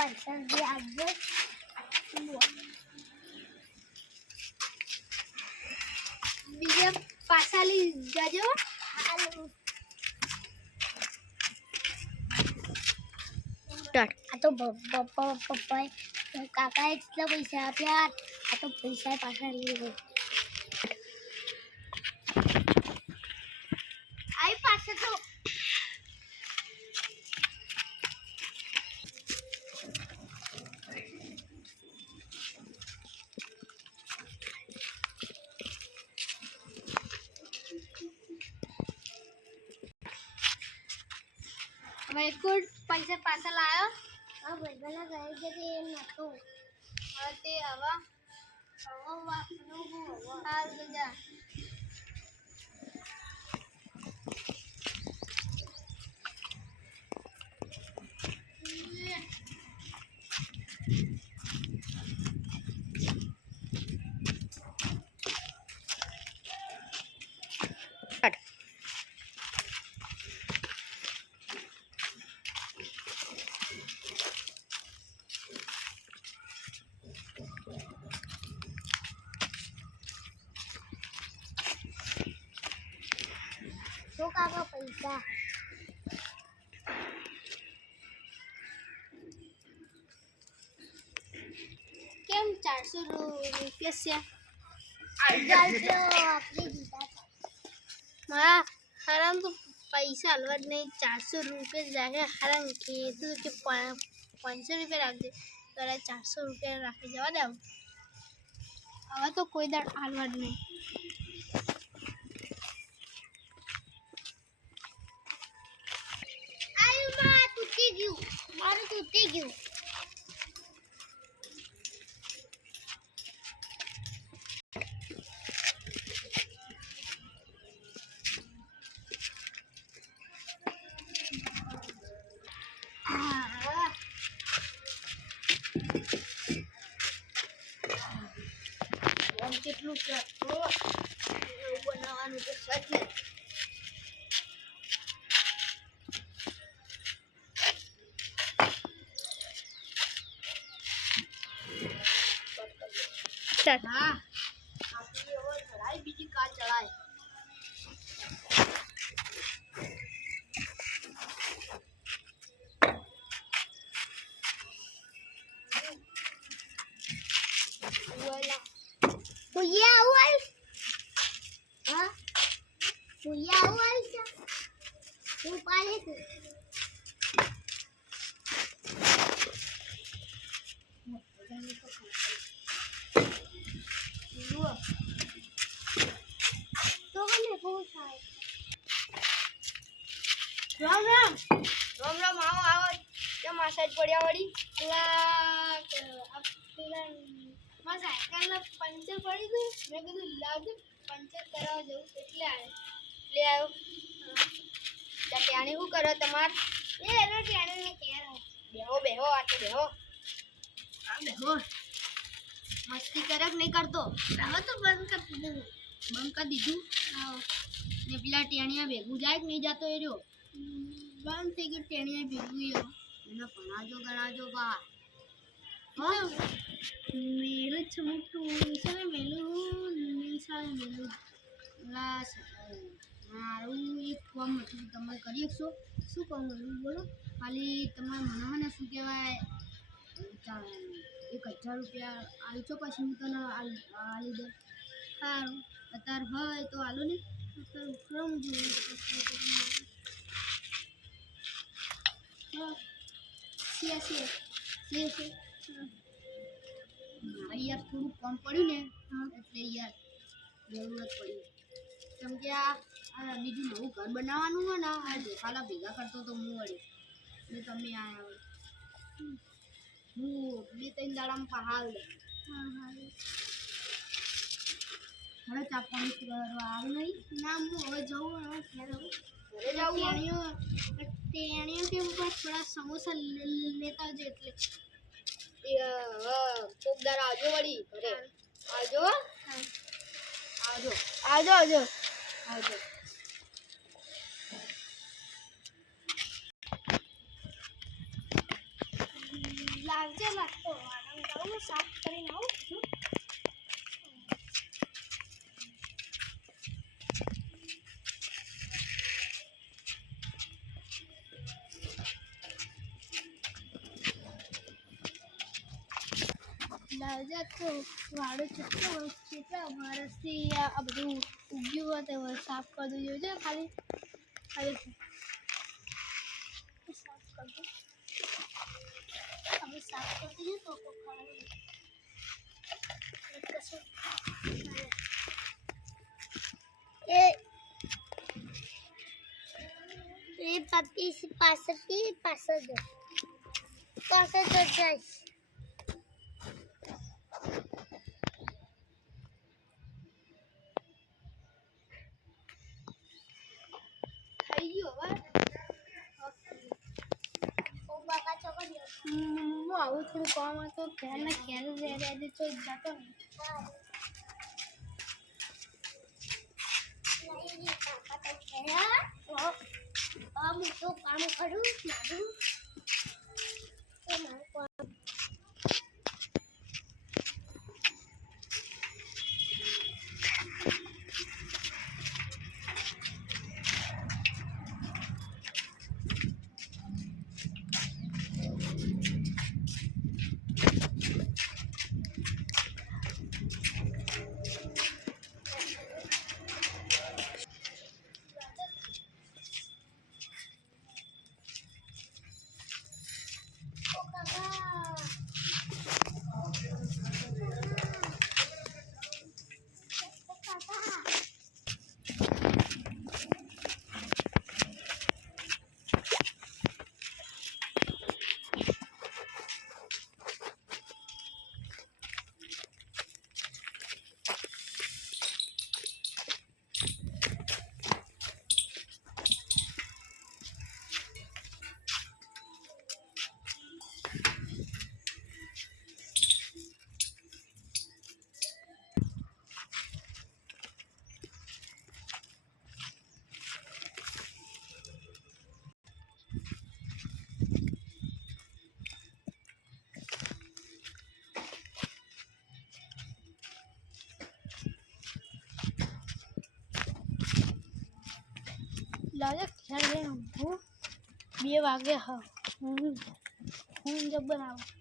પૈસા જે આપજો બીજા પાછા લઈ જજો. હાલો આ તો પપ્પા કાકા એટલા પૈસા આપ્યા, આ તો પૈસા પાછા લઈ ગયો. આવી પાસે તો મેં કુડ પૈસા પાછા લાવ્યો. હા ભાઈ ભલા ગઈ કે તે એમ નતું. હા તે હવે હાલ જા. તો કાકા પૈસા કેમ 400 રૂપિયા છે? મારા હરામ તો પૈસા હલવા જ નહીં, 400 રૂપિયા લાગે. હરામ કીધું કે 500 રૂપિયા રાખજે, તારા 400 રૂપિયા રાખી જવા દે. હવે તો કોઈ દાડ હાલવા જ નહીં. તૂટી ગયું, મારું તૂટી ગયું. કેટલું બનાવવાનું તો સચ ને. હા આપણી હવે ચડાઈ બીજી કાર ચડાય. ભૂયા આવું હા ભૂયા આવું છે હું પાલે છું. તો મને બહુ થાય. રામ રામ રામ રામ. આવો આવો. કેમ આ સાઈડ પડ્યા વળી? પેલા મારા સાયકલ પંચર પડી ગયું. મેં કીધું લાવજો પંચર કરાવવા જવું એટલે આવ્યો. લે આવ્યો. ત્યાં શું કરો તમારે? એનો ટેણીને કેર બેહો બેહો આ તો બેહો. હા બેહો. મસ્તી કરક નહીં કરતો. હવે તો બંધ કરી દીધું. બંધ કરી દીધું. ને પેલા ટેણિયા ભેગું જાય કે નહીં જતો એ રહ્યો? બંધ થઈ ગયું ટેણિયા ભેગું. એને ભણાજો ગણાજો બા. હા મેલું છે મોટું નિશાળે મેલું નિશાળે મેલું. મારું એક કામ હતું તમે કરી શકશો? શું કામ હતું બોલો? ખાલી તમારે મને શું કહેવાય 1000 રૂપિયા આવી છો પછી હું તને આલી દે. સારું અત્યારે હોય તો આલો ને. અત્યારે ઉખરમ જોઈએ યાર થોડું કમ પડ્યું ને એટલે યાર જરૂરત પડી. કેમ કે આ બીજું નવું ઘર બનાવવાનું હોય ને આ દેખાલા ભેગા કરતો તો હું વળી એટલે તમે આવ્યા હોય. હું 2-3 દાડામાં પહાડ દે. હવે ચા પાણી કરવા આવું નહીં? ના હું હવે જવું. હવે ઘરે જવું. ટેણીઓ કે ઉપર થોડા સમોસા લેતા આવજો. એટલે ચોકદાર આવજો વળી ઘરે. આવજો આવજો આવજો આવજો આવજો. આવજે લાગતો આરામ જાઉં સાફ કરીને આવું છું. લાજા તો વાળો કેટલા વર્ષથી આ બધું ઉગ્યું હોય તે સાફ કરી દેજો છે ખાલી સાફ કરી દો. હવે સાફ કરી દઈએ તો એ પપ્પી પાછળ જઈશ. થઈ ગયું હવે હું આવું થોડું કામ હતો ઘરના ખ્યાલ રહેજે તો જતો નહીં. હું તો કામ કરું મારું લાગે ખ્યાલ હું 2 વાગે હા હું જબ બનાવું.